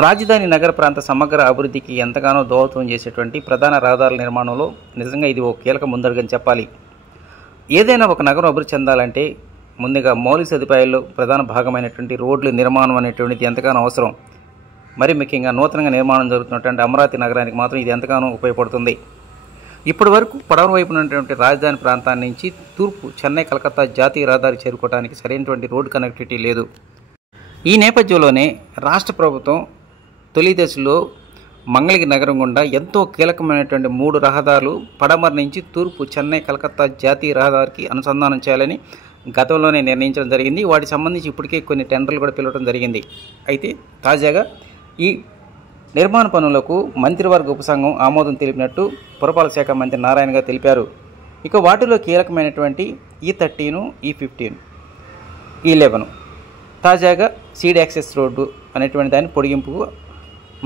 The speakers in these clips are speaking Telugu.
రాజధాని నగర ప్రాంత సమగ్ర అభివృద్ధికి ఎంతగానో దోహదం చేసేటువంటి ప్రధాన రహదారుల నిర్మాణంలో నిజంగా ఇది ఒక కీలక ముందడుగని చెప్పాలి. ఏదైనా ఒక నగరం అభివృద్ధి చెందాలంటే ముందుగా మౌలిక సదుపాయాల్లో ప్రధాన భాగమైనటువంటి రోడ్ల నిర్మాణం అనేటువంటిది ఎంతగానో అవసరం. మరి ముఖ్యంగా నూతనంగా నిర్మాణం జరుగుతున్నటువంటి అమరావతి నగరానికి మాత్రం ఇది ఎంతగానో ఉపయోగపడుతుంది. ఇప్పటి వరకు పడమర వైపున ఉన్నటువంటి రాజధాని ప్రాంతాన్ని నుంచి తూర్పు చెన్నై కలకత్తా జాతీయ రహదారి చేరుకోవడానికి సరైనటువంటి రోడ్డు కనెక్టివిటీ లేదు. ఈ నేపథ్యంలోనే రాష్ట్ర ప్రభుత్వం తొలి దశలో మంగళగిరి నగరం గుండా ఎంతో కీలకమైనటువంటి 3 రహదారులు పడమర నుంచి తూర్పు చెన్నై కలకత్తా జాతీయ రహదారికి అనుసంధానం చేయాలని గతంలోనే నిర్ణయించడం జరిగింది. వాటికి సంబంధించి ఇప్పటికే కొన్ని టెండర్లు కూడా పిలవడం జరిగింది. అయితే తాజాగా ఈ నిర్మాణ పనులకు మంత్రివర్గ ఉపసంఘం ఆమోదం తెలిపినట్టు పురపాలక శాఖ మంత్రి నారాయణ గారు తెలిపారు. ఇక వాటిలో కీలకమైనటువంటి E13, E15, E11 తాజాగా సీడ్ యాక్సెస్ రోడ్డు అనేటువంటి దాని పొడిగింపుకు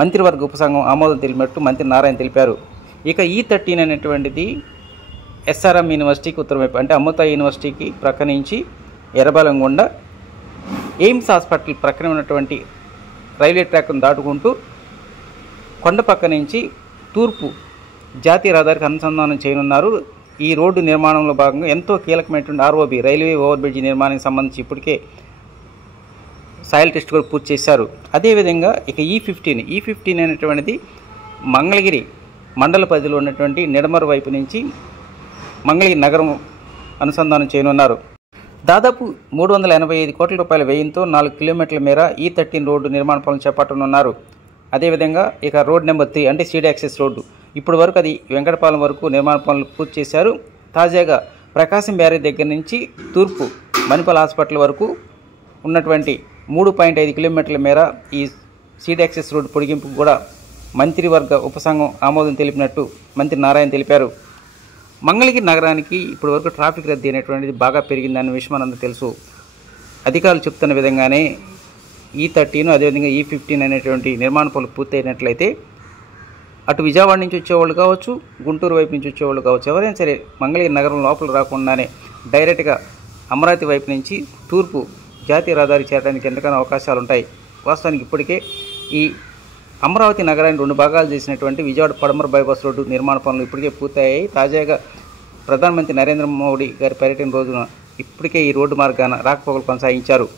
మంత్రివర్గ ఉపసంఘం ఆమోదం తెలిపినట్టు మంత్రి నారాయణ తెలిపారు. ఇక E13 అనేటువంటిది SRM యూనివర్సిటీకి ఉత్తరం వైపు అంటే అమృత యూనివర్సిటీకి ప్రక్క నుంచి ఎర్రబాలెం గుండా ఎయిమ్స్ హాస్పిటల్ ప్రక్కన ఉన్నటువంటి రైల్వే ట్రాక్ను దాటుకుంటూ కొండ పక్క నుంచి తూర్పు జాతీయ రహదారికి అనుసంధానం చేయనున్నారు. ఈ రోడ్డు నిర్మాణంలో భాగంగా ఎంతో కీలకమైనటువంటి ROB రైల్వే ఓవర్ బ్రిడ్జ్ నిర్మాణానికి సంబంధించి ఇప్పటికే సాయిల్ టెస్ట్ కూడా పూర్తి చేశారు. అదేవిధంగా ఇక E15 అనేటువంటిది మంగళగిరి మండల పరిధిలో ఉన్నటువంటి నిడమర వైపు నుంచి మంగళగిరి నగరం అనుసంధానం చేయనున్నారు. దాదాపు 385 కోట్ల రూపాయల వ్యయంతో 4 కిలోమీటర్ల మేర E13 రోడ్డు నిర్మాణ పనులు చేపట్టనున్నారు. అదేవిధంగా ఇక రోడ్ నెంబర్ 3 అంటే సీడ్ యాక్సెస్ రోడ్డు ఇప్పటి వరకు అది వెంకటపాలెం వరకు నిర్మాణ పనులు పూర్తి చేశారు. తాజాగా ప్రకాశం బ్యారేజ్ దగ్గర నుంచి తూర్పు మణిపాల్ హాస్పిటల్ వరకు ఉన్నటువంటి 3.5 కిలోమీటర్ల మేర ఈ సీడ్ యాక్సెస్ రోడ్డు పొడిగింపుకు కూడా మంత్రివర్గ ఉపసంఘం ఆమోదం తెలిపినట్టు మంత్రి నారాయణ తెలిపారు. మంగళగిరి నగరానికి ఇప్పటి వరకు ట్రాఫిక్ రద్దీ అనేటువంటిది బాగా పెరిగిందన్న విషయం మనందరూ తెలుసు. అధికారులు చెప్తున్న విధంగానే E13 అదేవిధంగా E15 అనేటువంటి నిర్మాణ పనులు పూర్తయినట్లయితే అటు విజయవాడ నుంచి వచ్చేవాళ్ళు కావచ్చు, గుంటూరు వైపు నుంచి వచ్చేవాళ్ళు కావచ్చు, ఎవరైనా సరే మంగళగిరి నగరం లోపల రాకుండానే డైరెక్ట్గా అమరావతి వైపు నుంచి తూర్పు జాతీయ రహదారి చేరడానికి ఎంతగానో అవకాశాలు ఉంటాయి. వాస్తవానికి ఇప్పటికే ఈ అమరావతి నగరాన్ని 2 భాగాలు చేసినటువంటి విజయవాడ పడమర బైపాస్ రోడ్డు నిర్మాణ పనులు ఇప్పటికే పూర్తయ్యాయి. తాజాగా ప్రధానమంత్రి నరేంద్ర మోడీ గారి పర్యటన రోజున ఇప్పటికే ఈ రోడ్డు మార్గాన రాకపోకలు కొనసాగించారు.